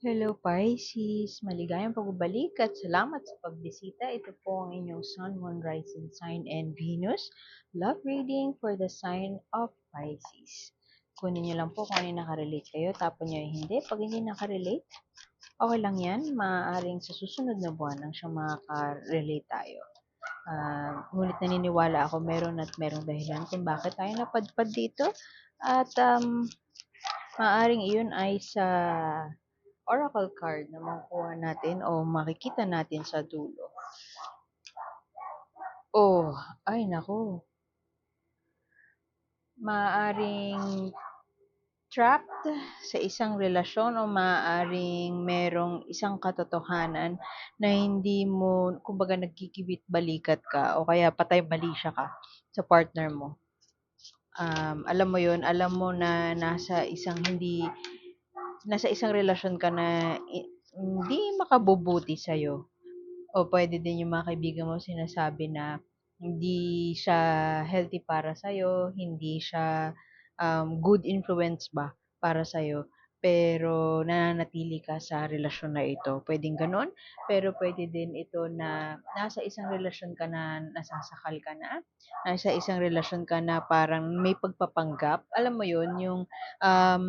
Hello Pisces, maligayang pagbabalik at salamat sa pagbisita. Ito po ang inyong Sun, Moon, Rising Sign and Venus Love Reading for the sign of Pisces. Kunin niyo lang po kung ano yung nakarelate kayo, tapon niyo yung hindi. Pag hindi nakarelate, okay lang yan. Maaaring sa susunod na buwan lang siyang makaka-relate tayo. Ngunit naniniwala ako meron at merong dahilan kung bakit tayo napadpad dito. At maaaring iyon ay sa oracle card na makukuha natin o makikita natin sa dulo. Oh, ay naku. Maaaring trapped sa isang relasyon o maaaring merong isang katotohanan na hindi mo, kumbaga nagkikibit-balikat ka o kaya patay-balisya ka sa partner mo. Alam mo yun, alam mo na nasa isang relasyon ka na hindi makabubuti sa'yo. O puwede din yung mga kaibigan mo sinasabi na hindi siya healthy para sa'yo, hindi siya, good influence ba para sa'yo, pero nananatili ka sa relasyon na ito. Puwedeng gano'n, pero puwede din ito na nasa isang relasyon ka na nasasakal ka na, nasa isang relasyon ka na parang may pagpapanggap. Alam mo 'yun, yung, um,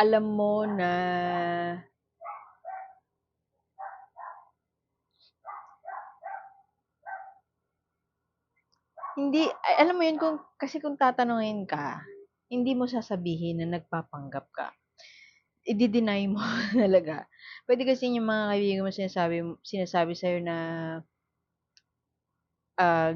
alam mo na hindi, alam mo 'yun kung tatanungin ka, hindi mo sasabihin na nagpapanggap ka. I-de-deny mo talaga. Puwede kasi yung mga kaibigan mo sinasabi sa'yo na, ah,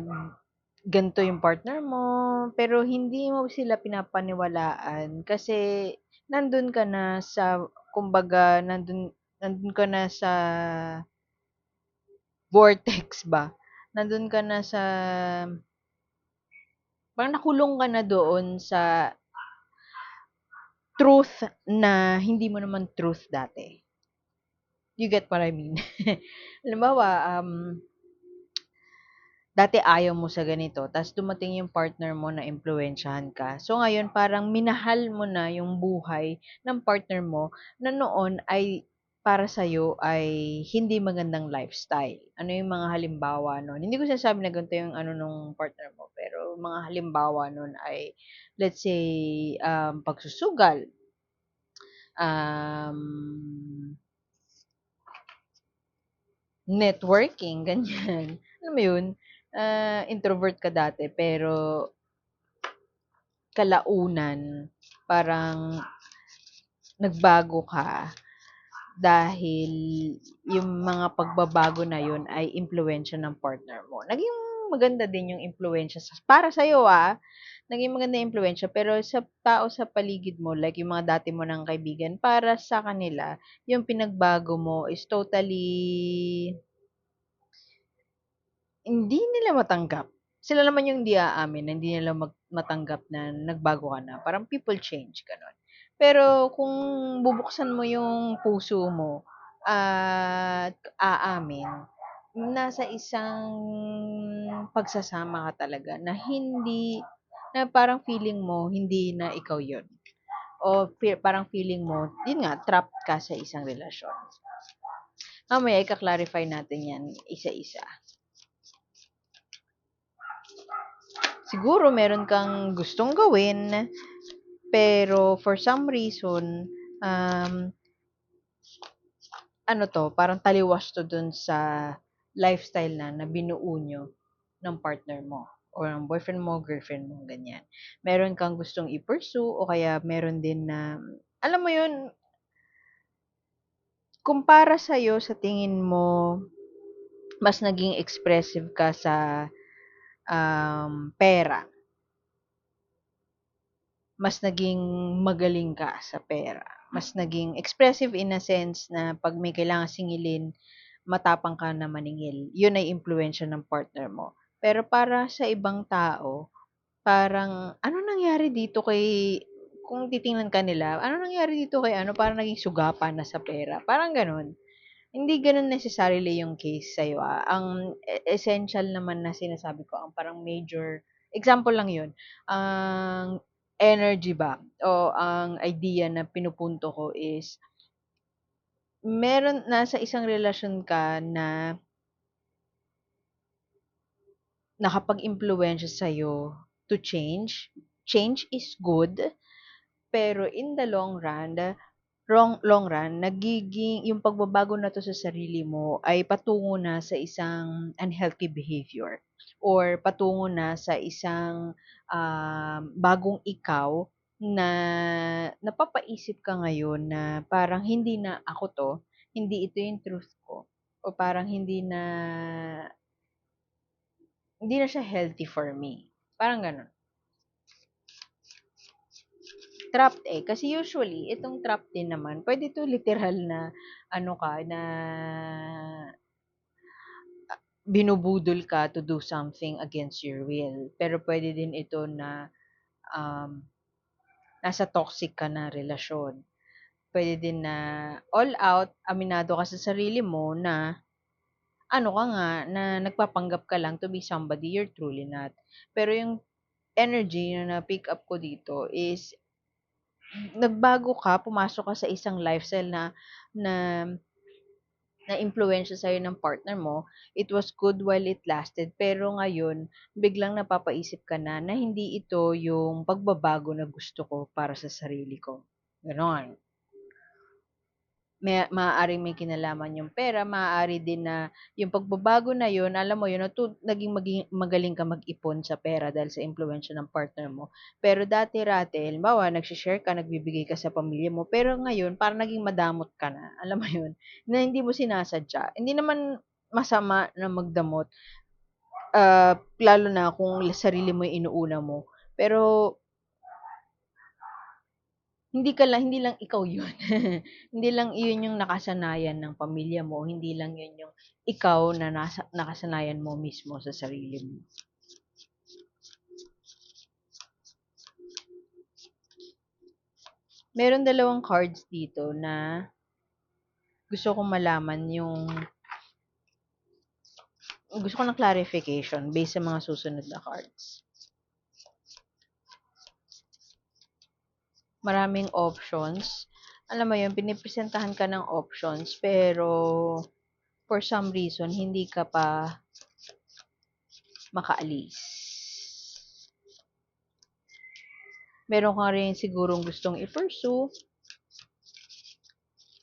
ganito yung partner mo, pero hindi mo sila pinapaniwalaan kasi nandun ka na sa kumbaga nandun ka na sa vortex ba, nandun ka na sa parang nakulong ka na doon sa truth na hindi mo naman truth dati. You get what I mean? Halimbawa, dati ayaw mo sa ganito, ta's dumating yung partner mo na impluwensyahan ka. So ngayon parang minahal mo na yung buhay ng partner mo na noon ay para sa'yo ay hindi magandang lifestyle. Ano yung mga halimbawa nun? Hindi ko sinasabi na ganito yung ano nung partner mo, pero mga halimbawa nun ay let's say, pagsusugal, um, networking, ganyan. Alam mo yun, introvert ka dati pero kalaunan parang nagbago ka dahil yung mga pagbabago na yun ay impluwensya ng partner mo. Naging maganda din yung impluwensya para sa'yo, naging maganda yung impluwensya pero sa tao sa paligid mo, like yung mga dati mo ng kaibigan, para sa kanila, yung pinagbago mo is totally hindi nila matanggap. Sila naman yung hindi aamin na hindi nila matanggap na nagbago ka na. Parang people change, gano'n. Pero kung bubuksan mo yung puso mo at aamin, nasa isang pagsasama ka talaga na na parang feeling mo hindi na ikaw yun. O parang feeling mo, yun nga, trapped ka sa isang relasyon. Mamaya, ika-clarify natin yan isa-isa. Siguro meron kang gustong gawin, pero for some reason, um, ano 'to, parang taliwas 'to dun sa lifestyle na binuo niyo ng partner mo or ng boyfriend mo, girlfriend mo, ganyan. Meron kang gustong i-pursue o kaya meron din na alam mo yun, kung para sa'yo, sa tingin mo, mas naging expressive ka sa, pera, mas naging magaling ka sa pera. Mas naging expressive in a sense na 'pag may kailangang singilin, matapang ka na maningil. Yun ay impluwensiya ng partner mo. Pero para sa ibang tao, parang, ano nangyari dito kung titingnan ka nila, ano nangyari dito kay ano, parang naging sugapan na sa pera, parang gano'n. Hindi gano'n necessarily yung case sa'yo, Ang essential naman na sinasabi ko, ang parang major example lang yun, ang energy ba o ang idea na pinupunto ko is meron nasa isang relasyon ka na nakapag-impluwensya sa'yo to change. Change is good, pero in the long run, nagiging yung pagbabago na 'to sa sarili mo ay patungo na sa isang unhealthy behavior or patungo na sa isang, bagong ikaw na napapaisip ka ngayon na parang hindi na ako 'to, hindi ito yung truth ko o parang hindi na siya healthy for me, parang gano'n. Trapped, eh, kasi usually itong trapped din naman puwede 'to literal na ano ka, na binubudol ka to do something against your will. Pero puwede din ito na, um, nasa toxic ka na relasyon. Puwede din na all out, aminado ka sa sarili mo na ano ka nga, na nagpapanggap ka lang to be somebody you're truly not. Pero yung energy na na-pick up ko dito is nagbago ka, pumasok ka sa isang lifestyle na na naimpluwensya sa'yo ng partner mo, it was good while it lasted, pero ngayon biglang napapaisip ka na na hindi ito yung pagbabago na gusto ko para sa sarili ko, gano'n. Maaaring may kinalaman yung pera, maaari din na yung pagbabago na yun, alam mo yun, maging magaling ka mag-ipon sa pera dahil sa impluwensiya ng partner mo. Pero dati-rati, halimbawa, nagse-share ka, nagbibigay ka sa pamilya mo, pero ngayon, parang naging madamot ka na, alam mo yun, na hindi mo sinasadya. Hindi naman masama na magdamot, lalo na kung sarili mo yung inuuna mo. Pero hindi lang ikaw yun. Hindi lang iyon yung nakasanayan ng pamilya mo, hindi lang yun yung ikaw na nakasanayan mo mismo sa sarili mo. Meron dalawang cards dito na gusto kong malaman yung gusto ko ng clarification based sa mga susunod na cards. Maraming options. Alam mo yun, pinipresentahan ka ng options, pero for some reason, hindi ka pa makaalis. Meron ka rin sigurong gustong i-pursue,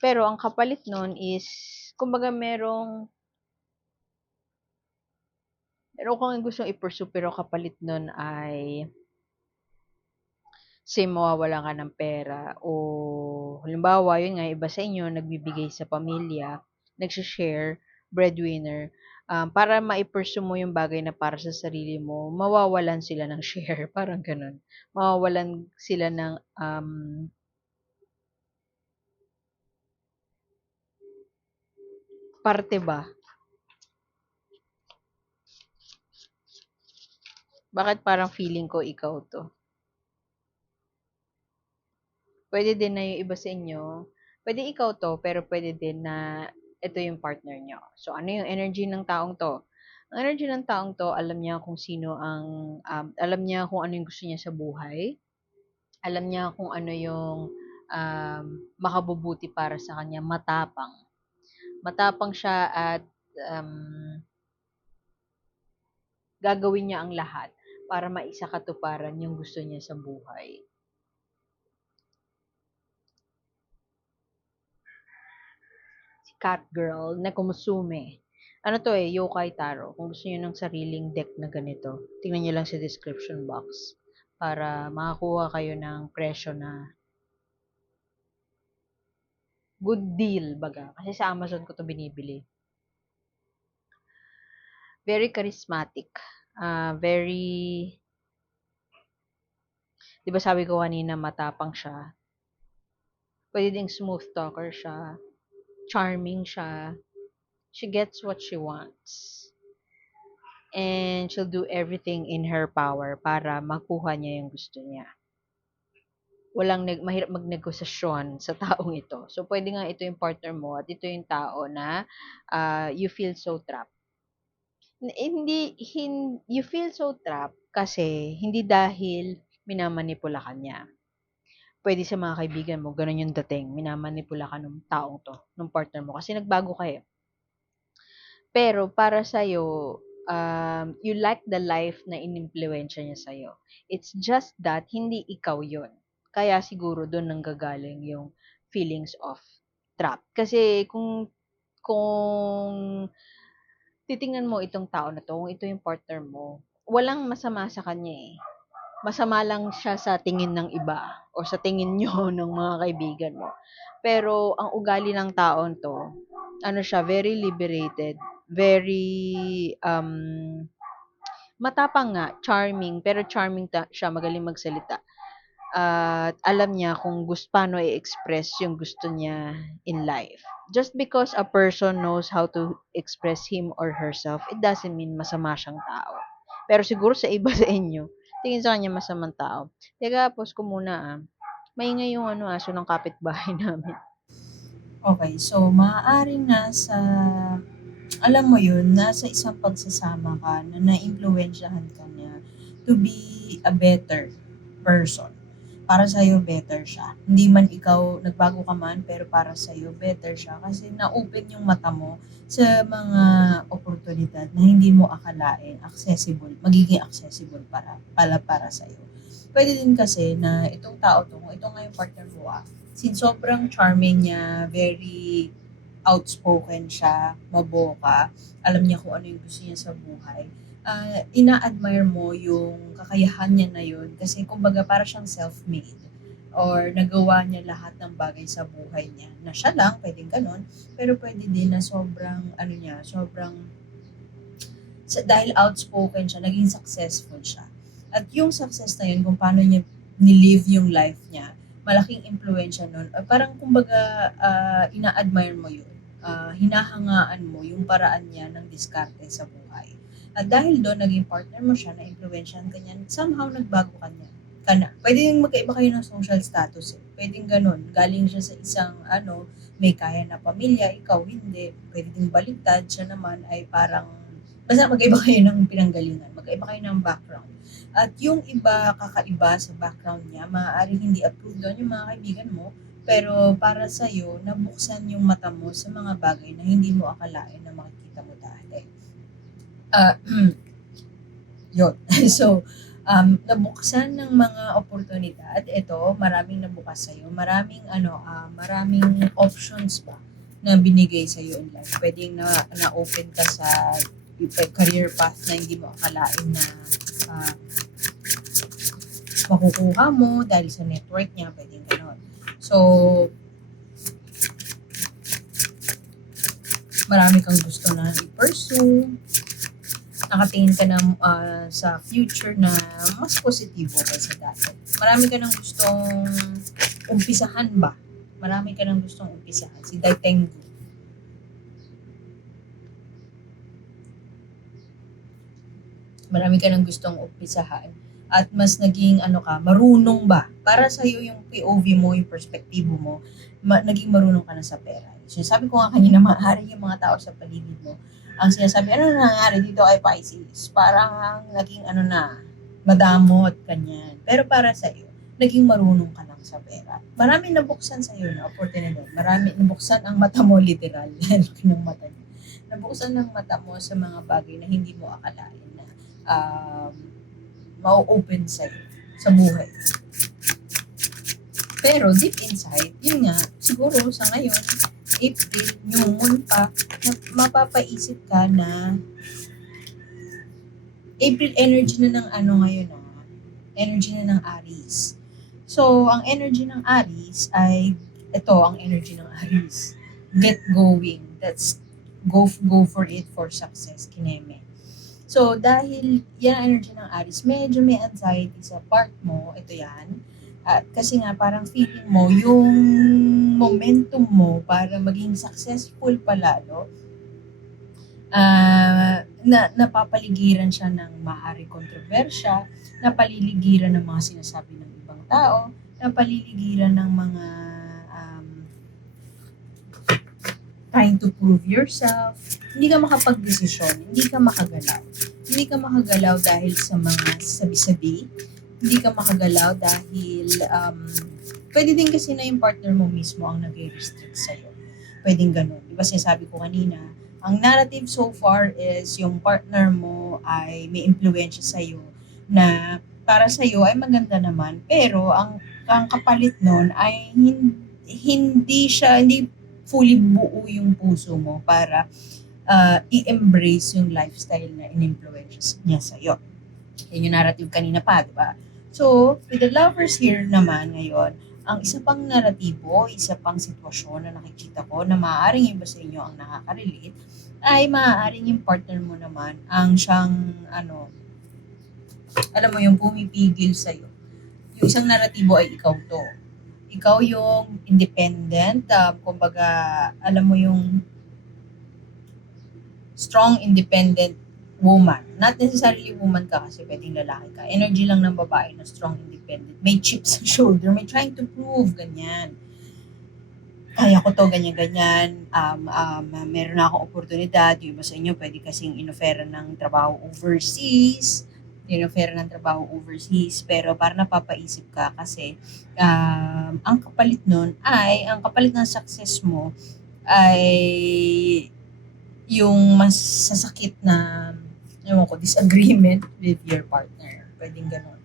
pero ang kapalit nun is, kumbaga meron kang gustong i-pursue pero kapalit nun ay say mawawalan ka ng pera o halimbawa, yun nga, iba sa inyo nagbibigay sa pamilya, nagse-share, breadwinner, para mai-pursue mo yung bagay na para sa sarili mo, mawawalan sila ng share, parang gano'n. Mawawalan sila ng, parte ba? Bakit parang feeling ko ikaw 'to? Puwede din na yung iba sa inyo, puwede ikaw 'to, pero puwede din na ito yung partner niyo. So, ano yung energy ng taong 'to? Ang energy ng taong 'to, alam niya kung ano yung gusto niya sa buhay, alam niya kung ano yung, makabubuti para sa kanya, matapang. Matapang siya at, um, gagawin niya ang lahat para maisakatuparan yung gusto niya sa buhay. Cat girl na kumusume. Ano 'to, eh, Yokai Tarot. Kung gusto niyo ng sariling deck na ganito, tingnan niyo lang sa description box para makakuha kayo ng presyo na good deal baga. Kasi sa Amazon ko 'to binibili. Very charismatic. Very 'di ba sabi ko kanina matapang siya. Puwede ding smooth talker siya, charming siya. She gets what she wants. And she'll do everything in her power para makuha niya yung gusto niya. Mahirap magnegosasyon sa taong ito. So, pwede nga ito yung partner mo at ito yung tao na you feel so trapped. You feel so trapped kasi hindi dahil minamanipula ka niya. Pwede sa mga kaibigan mo, ganun yung dating, minamanipula ka nung taong to, nung partner mo, kasi nagbago kayo. Pero para sa'yo, you like the life na inimpluwensya niya sa'yo. It's just that, hindi ikaw yon. Kaya siguro doon nanggagaling yung feelings of trap. Kasi kung titingnan mo itong tao na to, kung ito yung partner mo, walang masama sa kanya eh. Masama lang siya sa tingin ng iba o sa tingin nyo ng mga kaibigan mo. Pero ang ugali ng taon to, ano siya, very liberated, very matapang nga, charming, pero charming siya, magaling magsalita. At alam niya kung paano i-express yung gusto niya in life. Just because a person knows how to express him or herself, it doesn't mean masama siyang tao. Pero siguro sa iba sa inyo, tingin sa kanya masamang tao. Teka, pause ko muna Maingay yung aso ng kapitbahay namin. Okay, so maaaring alam mo yun, nasa isang pagsasama ka na naimpluwensyahan ka niya to be a better person. Para sa'yo, better siya. Hindi man ikaw, nagbago ka man, pero para sa'yo, better siya. Kasi na-open yung mata mo sa mga oportunidad na hindi mo akalain magiging accessible para sa'yo. Pwede din kasi na itong tao to, kung ito nga yung partner mo since sobrang charming niya, very outspoken siya, maboka, alam niya kung ano yung gusto niya sa buhay, ina-admire mo yung kakayahan niya na yun kasi kumbaga para siyang self-made or nagawa niya lahat ng bagay sa buhay niya na siya lang, pwedeng ganun, pero pwede din na dahil outspoken siya, naging successful siya. At yung success na yun, kung paano niya nilive yung life niya, malaking impluensya nun. Parang kumbaga, ina-admire mo yun. Hinahangaan mo yung paraan niya ng diskarte sa buhay. At dahil doon, naging partner mo siya, na-impluensyahan ka niya, somehow nagbago ka niya. Pwede yung magkaiba kayo ng social status eh. Pwedeng ganun. Galing siya sa isang may kaya na pamilya, ikaw hindi. Pwede ding baliktad, siya naman ay parang basta magkaiba kayo ng pinanggalingan, magkaiba kayo ng background. At yung iba kakaiba sa background niya, maaaring hindi approved doon yung mga kaibigan mo, pero para sa'yo, nabuksan yung mata mo sa mga bagay na hindi mo akalain na makikita mo dati. Ah, yun. So, nabuksan ng mga oportunidad. Ito, maraming nabukas sa'yo. Maraming options ba na binigay sa'yo in life. Pwedeng na-open ka sa career path na hindi mo akalain na ah, makukuha mo dahil sa network niya, pwedeng ganon. So, marami kang gusto na i-pursue, nakatingin ka na sa future na mas positibo kaysa dati. Marami ka nang gustong umpisahan ba? Marami ka nang gustong umpisahan. Si Daitengu. Marami ka nang gustong umpisahan. At mas naging marunong ba? Para sa'yo yung POV mo, yung perspektibo mo, naging marunong ka na sa pera. So, sabi ko nga kanina, maaari yung mga tao sa paligid mo ang sinasabi, ano nangyari dito kay Pisces? Parang naging madamot, kanyan. Pero para sa iyo, naging marunong ka lang sa pera. Marami nabuksan sa iyo na opportunity. Marami nabuksan ang mata mo, literal. Laki ng mata niya. Nabuksan ang mata mo sa mga bagay na hindi mo akalain na mau-open sa iyo, sa buhay. Pero deep inside, yun nga, siguro sa ngayon, April, new moon pa, na mapapaisip ka na April energy na ng ngayon energy na ng Aries. So, ang energy ng Aries ay, ito ang energy ng Aries. Get going. That's, go for it for success, kineme. So, dahil yan ang energy ng Aries, medyo may anxiety sa part mo, ito yan, kasi nga parang feeling mo yung momentum mo para maging successful palalo napapaligiran siya ng maaring kontrobersya, napaliligiran ng mga sinasabi ng ibang tao, napaliligiran ng mga trying to prove yourself. Hindi ka makapag-desisyon, hindi ka makagalaw. Hindi ka makagalaw dahil sa mga sabi-sabi, hindi ka makagalaw dahil pwede din kasi na yung partner mo mismo ang nag-restrict sa'yo. Pwedeng ganun. Di ba sinasabi ko kanina, ang narrative so far is yung partner mo ay may impluensya sa'yo na para sa'yo ay maganda naman, pero ang kapalit nun ay hindi fully buo yung puso mo para i-embrace yung lifestyle na in-influence niya sa'yo. Yan yung narrative kanina pa, di ba? So, with the lovers here naman ngayon, ang isa pang naratibo, isa pang sitwasyon na nakikita ko na maaaring iba sa inyo ang nakaka-relate, ay maaaring yung partner mo naman ang siyang, alam mo yung pumipigil sa'yo. Yung isang naratibo ay ikaw to. Ikaw yung independent, kumbaga, alam mo yung strong, independent woman. Not necessarily woman ka kasi pwedeng lalaki ka. Energy lang ng babae na strong, independent. May chips sa shoulder. May trying to prove. Ganyan. Kaya ko to, ganyan-ganyan. Meron na akong oportunidad. Yung iba sa inyo, pwede kasing inofera ng trabaho overseas. Inofera ng trabaho overseas. Pero para napapaisip ka kasi ang kapalit nun ay, ang kapalit ng success mo ay yung mas sasakit na disagreement with your partner. Pwedeng ganun.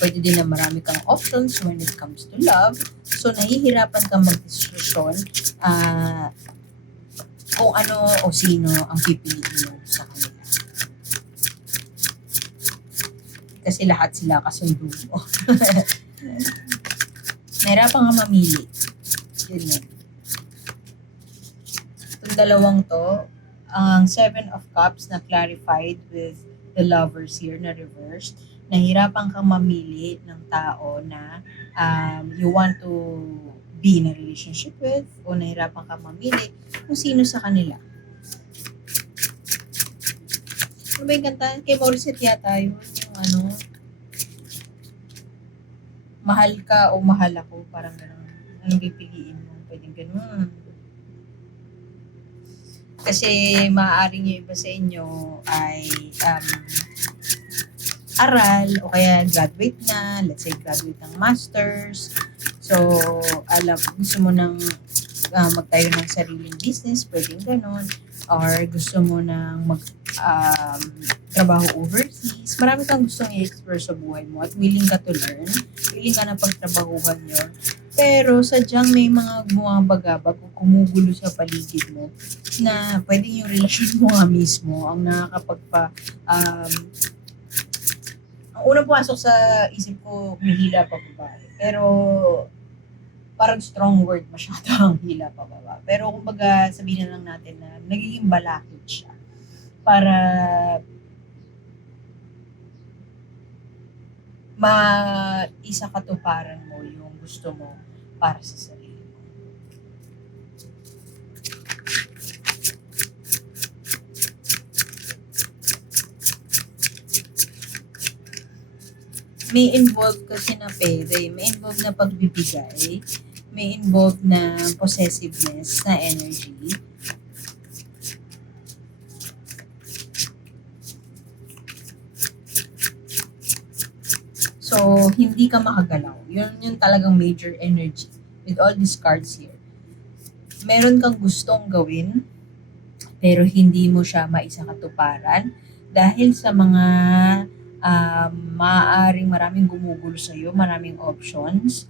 Pwede din na marami kang options when it comes to love. So, nahihirapan kang mag-desisyon kung ano o sino ang pipiliin mo sa kanila. Kasi lahat sila kasundo mo. Nahirapan kang mamili. Yun yan. Itong dalawang to, ang Seven of Cups na clarified with the lovers here na reversed, nahirapan kang mamili ng tao na you want to be in a relationship with, o nahirapan kang mamili kung sino sa kanila. Ano ba yung kanta? Kay Morissette yata yun, yung mahal ka o mahal ako, parang gano'n. Anong pipiliin mo? Pwedeng gano'n. Kasi maaaring yung iba sa inyo ay aral o kaya graduate na, let's say graduate ng masters. So, gusto mo nang magtayo ng sariling business, pwedeng ganon. Or gusto mo nang trabaho overseas. Marami kang gustong i-explore sa buhay mo at willing ka to learn. Willing ka na pagtrabahuhan yun. Pero sadyang may mga bumabagabag o kumugulo sa paligid mo na pwede yung relasyon mo nga mismo ang ang unang pumasok sa isip ko, humihila pa babae. Pero parang strong word masyado ang hila pa baba. Pero kumbaga sabihin na lang natin na nagiging balakid siya para maisa katuparan mo yung gusto mo para sa sarili mo. May involved kasi na pere, may involved na pagbibigay, may involved na possessiveness na energy. So, hindi ka makagalaw. Yun talagang major energy with all these cards here. Meron kang gustong gawin, pero hindi mo siya maisakatuparan dahil sa mga maaaring maraming gumugulo sa'yo, maraming options,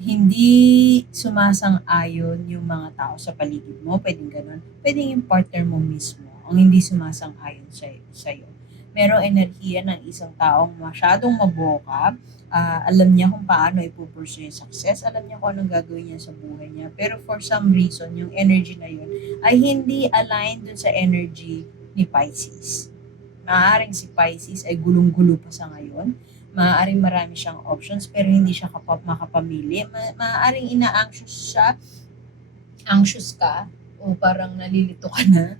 hindi sumasang-ayon yung mga tao sa paligid mo, pwedeng ganun. Pwedeng yung partner mo mismo ang hindi sumasang-ayon sa'yo. Merong enerhiya ng isang taong masyadong maboka, alam niya kung paano ipupursue yung success, alam niya kung anong gagawin niya sa buhay niya, pero for some reason, yung energy na yun ay hindi aligned dun sa energy ni Pisces. Maaaring si Pisces ay gulong-gulo pa sa ngayon, maaaring marami siyang options pero hindi siya makapamili, maaaring ina-anxious siya, anxious ka, o parang nalilito ka na,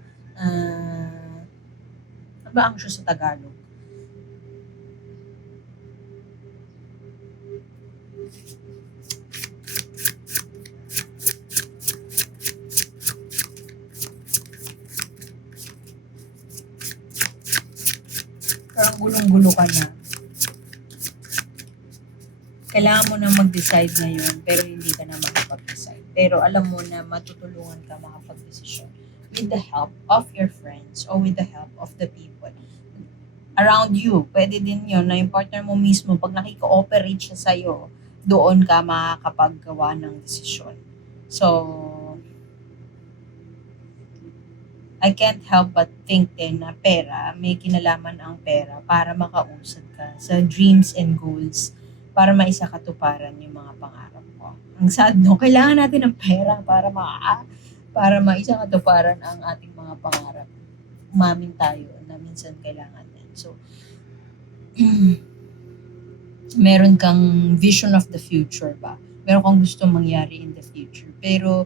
ano ba anxious sa Tagalog? Parang gulong-gulo ka na. kailangan mo na mag-decide ngayon pero hindi ka na makapag-decide. Pero alam mo na matutulungan ka makapag-desisyon with the help of your friends or with the help of the people around you. Pwede din yun na yung partner mo mismo, pag nakika-operate siya sa'yo, doon ka makakapaggawa ng desisyon. So, I can't help but think din na pera, may kinalaman ang pera para makausad ka sa dreams and goals para maisakatuparan yung mga pangarap mo. Ang sad no, kailangan natin ng pera para maisakatuparan ang ating mga pangarap. Umamin tayo na minsan kailangan yan. So, meron kang vision of the future ba? Meron kang gusto mangyari in the future. Pero,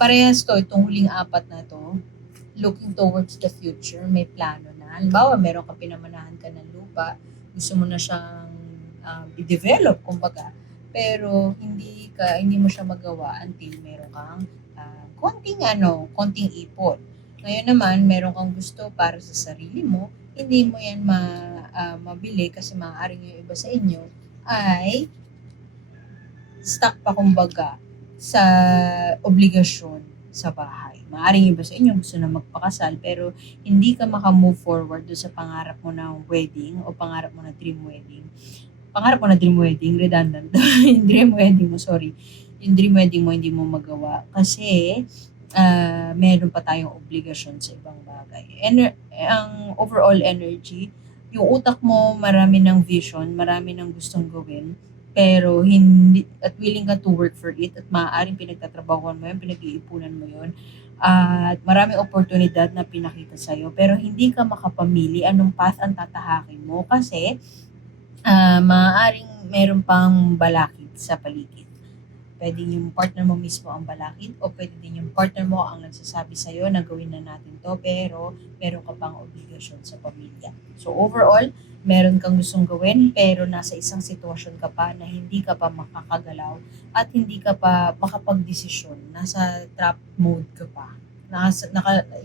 parehas to, itong huling apat na to, looking towards the future, may plano na. Halimbawa, meron ka pinamanahan ka ng lupa, gusto mo na siyang i-develop, kumbaga. Pero, hindi mo siya magawa until meron kang konting ipon. Ngayon naman, meron kang gusto para sa sarili mo, hindi mo yan mabili kasi maaaring yung iba sa inyo ay stuck pa kumbaga sa obligasyon sa bahay. Maaaring iba sa inyo gusto na magpakasal pero hindi ka makamove forward do sa pangarap mo ng wedding o pangarap mo na dream wedding. Pangarap mo na dream wedding, redundant. Yung dream wedding mo, sorry. Yung dream wedding mo hindi mo magawa kasi meron pa tayong obligasyon sa ibang bagay. Ang overall energy, yung utak mo marami ng vision, marami ng gustong gawin, pero hindi at willing ka to work for it at maaaring pinagtatrabahuan mo yun, pinag-iipunan mo yun at maraming oportunidad na pinakita sa'yo pero hindi ka makapamili anong path ang tatahakin mo kasi maaaring meron pang balakid sa paligid. Pwede yung partner mo mismo ang balakid o pwede din yung partner mo ang nagsasabi sa'yo na gawin na natin to pero meron ka pang obligasyon sa pamilya. So overall, meron kang gustong gawin pero nasa isang sitwasyon ka pa na hindi ka pa makakagalaw at hindi ka pa makapagdesisyon. Nasa trap mode ka pa.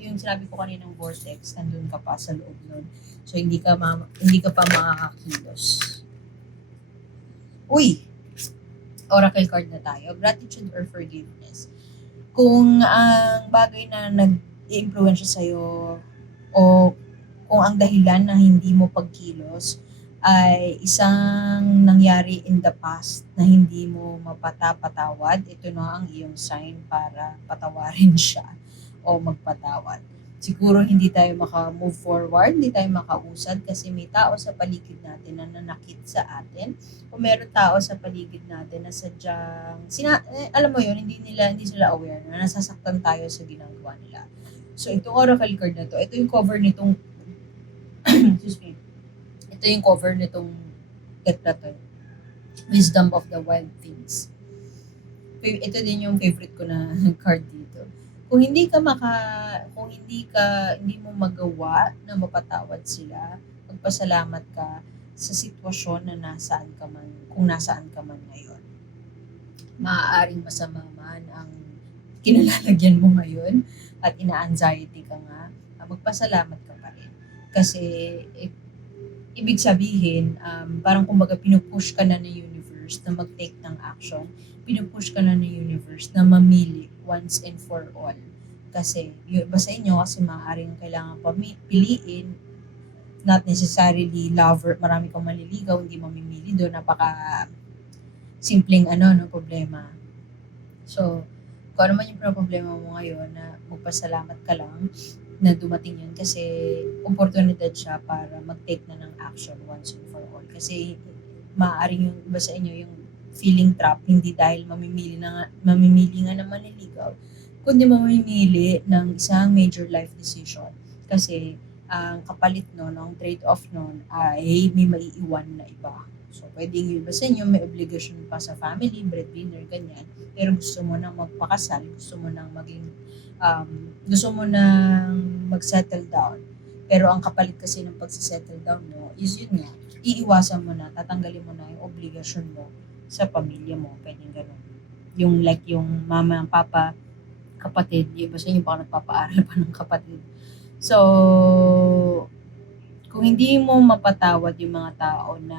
Yung sinabi ko kaninang vortex, nandun ka pa sa loob nun. So hindi ka pa makakakilos. Uy! Oracle card na tayo. Gratitude or forgiveness. Kung ang bagay na nag-i-influence sa'yo o kung ang dahilan na hindi mo pagkilos ay isang nangyari in the past na hindi mo mapatawad, ito na ang iyong sign para patawarin siya o magpatawad. Siguro hindi tayo maka-move forward, hindi tayo makausad kasi may tao sa paligid natin na nanakit sa atin o meron tao sa paligid natin na sadyang, alam mo yun, hindi sila aware na nasasaktan tayo sa ginagawa nila. So, itong oracle card na to, ito yung cover nitong excuse me. Ito yung cover nitong deck na to. Wisdom of the Wild Things. Ito din yung favorite ko na card dito. Kung hindi mo magawa na mapatawad sila, magpasalamat ka sa sitwasyon na kung nasaan ka man ngayon. Maaaring masama man ang kinalalagyan mo ngayon at ina-anxiety ka nga, magpasalamat ka pa rin. Kasi ibig sabihin, parang kumbaga pinupush ka na ng universe na mag-take ng action, pinupush ka na ng universe na mamili once and for all. Kasi yung iba sa inyo kasi maaaring kailangan piliin, not necessarily lover, marami kang maliligaw, hindi mamimili doon, napaka simpleng problema. So, kung ano man yung problema mo ngayon na magpasalamat ka lang na dumating yun kasi oportunidad siya para mag-take na ng action once and for all. Kasi maaaring yung iba sa inyo yung feeling trap, hindi dahil mamimili nga na manliligaw, kundi mamimili ng isang major life decision. Kasi ang kapalit nun, ang trade-off nun ay may maiiwan na iba. So, pwedeng yung iba sa inyo may obligation pa sa family, breadwinner, ganyan. Pero gusto mo nang magpakasal, gusto mo nang mag-settle down. Pero ang kapalit kasi ng pag-settle down mo is yun nga, iiwasan mo na, tatanggalin mo na yung obligasyon mo sa pamilya mo. Pwedeng ganun. Yung mama, papa, kapatid, yung iba sa inyo baka nagpapaaral pa ng kapatid. So, kung hindi mo mapatawad yung mga tao na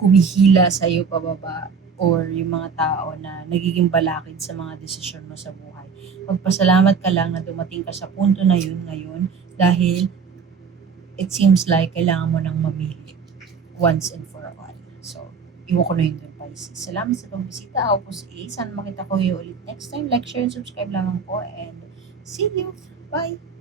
humihila sa'yo pababa or yung mga tao na nagiging balakid sa mga desisyon mo sa buhay. Magpasalamat ka lang na dumating ka sa punto na yun ngayon dahil it seems like kailangan mo nang mamili once and for all. So, iwan ko na yun dun, Pisces. Salamat sa pagbisita. Ako po si A. Sana makita ko kayo ulit next time. Like, share, and subscribe lamang po. And see you. Bye!